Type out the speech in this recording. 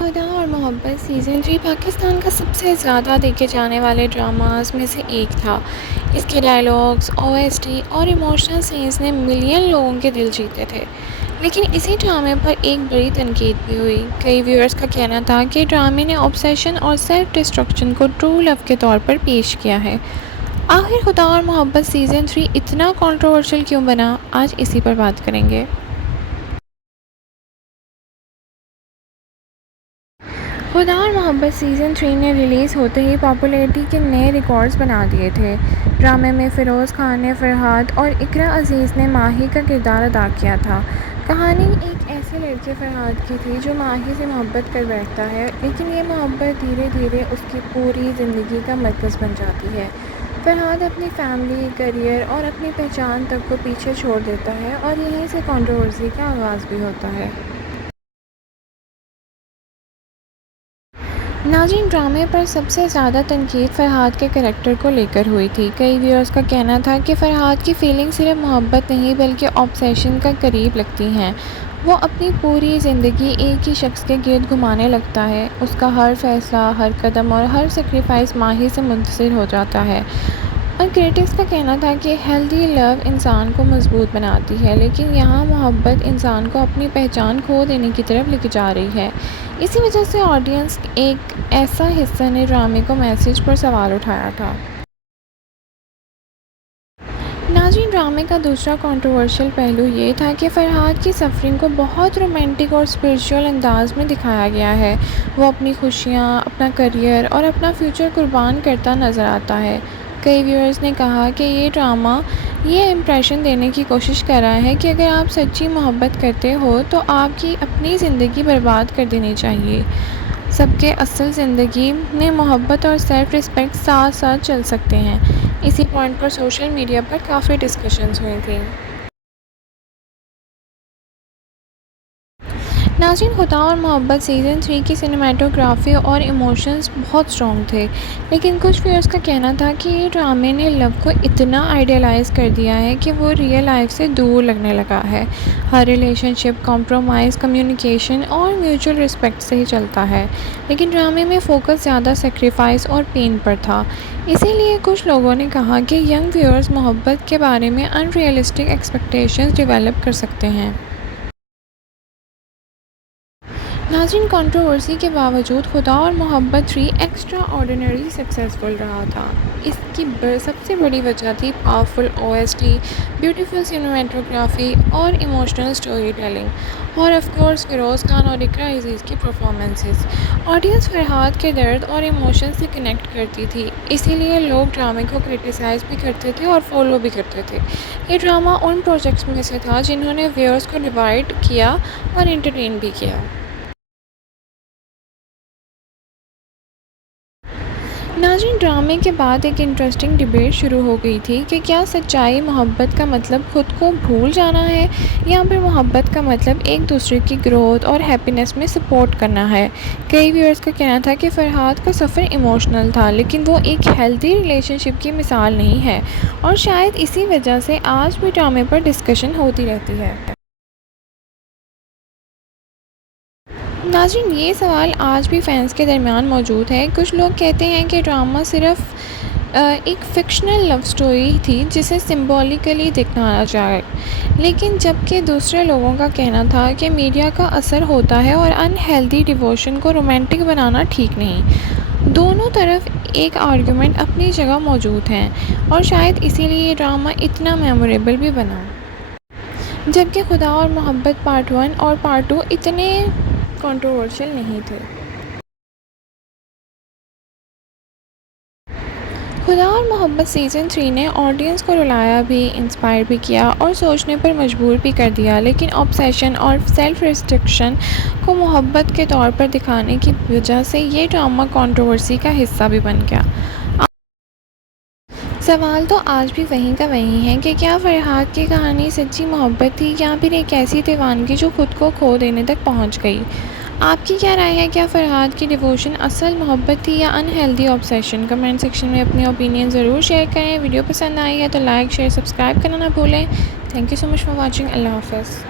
خدا اور محبت سیزن 3 پاکستان کا سب سے زیادہ دیکھے جانے والے ڈراماز میں سے ایک تھا۔ اس کے ڈائلاگز، او ایس ٹی اور ایموشنل سینس نے ملین لوگوں کے دل جیتے تھے۔ لیکن اسی ڈرامے پر ایک بڑی تنقید بھی ہوئی۔ کئی ویورز کا کہنا تھا کہ ڈرامے نے obsession اور سیلف ڈسٹرکشن کو ٹرو لو کے طور پر پیش کیا ہے۔ آخر خدا اور محبت سیزن 3 اتنا کنٹروورشل کیوں بنا، آج اسی پر بات کریں گے۔ خدا اور محبت سیزن 3 نے ریلیز ہوتے ہی پاپولیرٹی کے نئے ریکارڈز بنا دیے تھے۔ ڈرامے میں فیروز خان نے فرحاد اور اقرا عزیز نے ماہی کا کردار ادا کیا تھا۔ کہانی ایک ایسے لڑکے فرحاد کی تھی جو ماہی سے محبت کر بیٹھتا ہے، لیکن یہ محبت دھیرے دھیرے اس کی پوری زندگی کا مرکز بن جاتی ہے۔ فرحاد اپنی فیملی، کیریئر اور اپنی پہچان تک کو پیچھے چھوڑ دیتا ہے اور یہیں سے کنٹروورسی کا آغاز بھی ہوتا ہے۔ ناظرین، ڈرامے پر سب سے زیادہ تنقید فرحاد کے کریکٹر کو لے کر ہوئی تھی۔ کئی ویورز کا کہنا تھا کہ فرحاد کی فیلنگ صرف محبت نہیں بلکہ obsession کا قریب لگتی ہیں۔ وہ اپنی پوری زندگی ایک ہی شخص کے گرد گھمانے لگتا ہے۔ اس کا ہر فیصلہ، ہر قدم اور ہر سیکریفائس ماہی سے منحصر ہو جاتا ہے۔ اور کریٹکس کا کہنا تھا کہ ہیلدی لو انسان کو مضبوط بناتی ہے، لیکن یہاں محبت انسان کو اپنی پہچان کھو دینے کی طرف لے کے جا رہی ہے۔ اسی وجہ سے آڈینس ایک ایسا حصہ نے ڈرامے کو میسج پر سوال اٹھایا تھا۔ ناظرین، ڈرامے کا دوسرا کنٹروورشل پہلو یہ تھا کہ فرحاد کی سفرنگ کو بہت رومانٹک اور اسپرچول انداز میں دکھایا گیا ہے۔ وہ اپنی خوشیاں، اپنا کیریئر اور اپنا فیوچر قربان کرتا نظر آتا ہے۔ کئی ویورز نے کہا کہ یہ ڈرامہ یہ امپریشن دینے کی کوشش کر رہا ہے کہ اگر آپ سچی محبت کرتے ہو تو آپ کی اپنی زندگی برباد کر دینی چاہیے۔ سب کے اصل زندگی میں محبت اور سیلف ریسپیکٹ ساتھ ساتھ چل سکتے ہیں۔ اسی پوائنٹ پر سوشل میڈیا پر کافی ڈسکشنز ہوئی تھیں۔ ناظرین، خدا اور محبت سیزن 3 کی سینیمیٹوگرافی اور ایموشنز بہت سٹرونگ تھے، لیکن کچھ ویورز کا کہنا تھا کہ یہ ڈرامے نے لو کو اتنا آئیڈیلائز کر دیا ہے کہ وہ ریئل لائف سے دور لگنے لگا ہے۔ ہر ریلیشن شپ کمپرومائز، کمیونیکیشن اور میوچل رسپیکٹ سے ہی چلتا ہے، لیکن ڈرامے میں فوکس زیادہ سیکریفائس اور پین پر تھا۔ اسی لیے کچھ لوگوں نے کہا کہ ینگ ویورز محبت کے بارے میں ان ریئلسٹک ایکسپیکٹیشنز ڈیولپ کر سکتے ہیں۔ ناظرین، کنٹروورسی کے باوجود خدا اور محبت 3 ایکسٹرا آرڈینری سکسیسفل رہا تھا۔ اس کی سب سے بڑی وجہ تھی powerful O S T, beautiful cinematography اور ایموشنل سٹوری ٹیلنگ، اور آف کورس فیروز خان اور اقرا عزیز کی پرفارمنسز۔ آڈینس فرحاد کے درد اور ایموشن سے کنیکٹ کرتی تھی، اسی لیے لوگ ڈرامے کو کرٹیسائز بھی کرتے تھے اور فالو بھی کرتے تھے۔ یہ ڈرامہ ان پروجیکٹس میں سے تھا جنہوں نے ویورز کو ڈیوائڈ کیا اور انٹرٹین بھی کیا۔ ناظرین، ڈرامے کے بعد ایک انٹرسٹنگ ڈیبیٹ شروع ہو گئی تھی کہ کیا سچائی محبت کا مطلب خود کو بھول جانا ہے، یا پھر محبت کا مطلب ایک دوسرے کی گروتھ اور ہیپینس میں سپورٹ کرنا ہے۔ کئی ویورز کا کہنا تھا کہ فرحاد کا سفر ایموشنل تھا، لیکن وہ ایک ہیلدی ریلیشن شپ کی مثال نہیں ہے، اور شاید اسی وجہ سے آج بھی ڈرامے پر ڈسکشن ہوتی رہتی ہے۔ ناظرین، یہ سوال آج بھی فینس کے درمیان موجود ہے۔ کچھ لوگ کہتے ہیں کہ ڈرامہ صرف ایک فکشنل لو سٹوری تھی جسے سمبولیکلی دکھایا جائے، لیکن جبکہ دوسرے لوگوں کا کہنا تھا کہ میڈیا کا اثر ہوتا ہے اور ان ہیلدی ڈیووشن کو رومانٹک بنانا ٹھیک نہیں۔ دونوں طرف ایک آرگومنٹ اپنی جگہ موجود ہیں، اور شاید اسی لیے یہ ڈرامہ اتنا میموریبل بھی بنا۔ جبکہ خدا اور محبت پارٹ 1 اور پارٹ 2 اتنے کنٹروورشل نہیں تھے۔ خدا اور محبت سیزن 3 نے آڈینس کو رلایا بھی، انسپائر بھی کیا اور سوچنے پر مجبور بھی کر دیا، لیکن obsession اور سیلف ریسٹرکشن کو محبت کے طور پر دکھانے کی وجہ سے یہ ڈرامہ کنٹروورسی کا حصہ بھی بن گیا۔ سوال تو آج بھی وہیں کا وہیں ہے کہ کیا فرحاد کی کہانی سچی محبت تھی، یا پھر ایک ایسی دیوانگی جو خود کو کھو دینے تک پہنچ گئی؟ آپ کی کیا رائے ہے؟ کیا فرحاد کی ڈیووشن اصل محبت تھی یا انہیلدی obsession؟ کمنٹ سیکشن میں اپنی اوپینین ضرور شیئر کریں۔ ویڈیو پسند آئی ہے تو لائک، شیئر، سبسکرائب کرنا نہ بھولیں۔ Thank you so much for watching. اللہ حافظ۔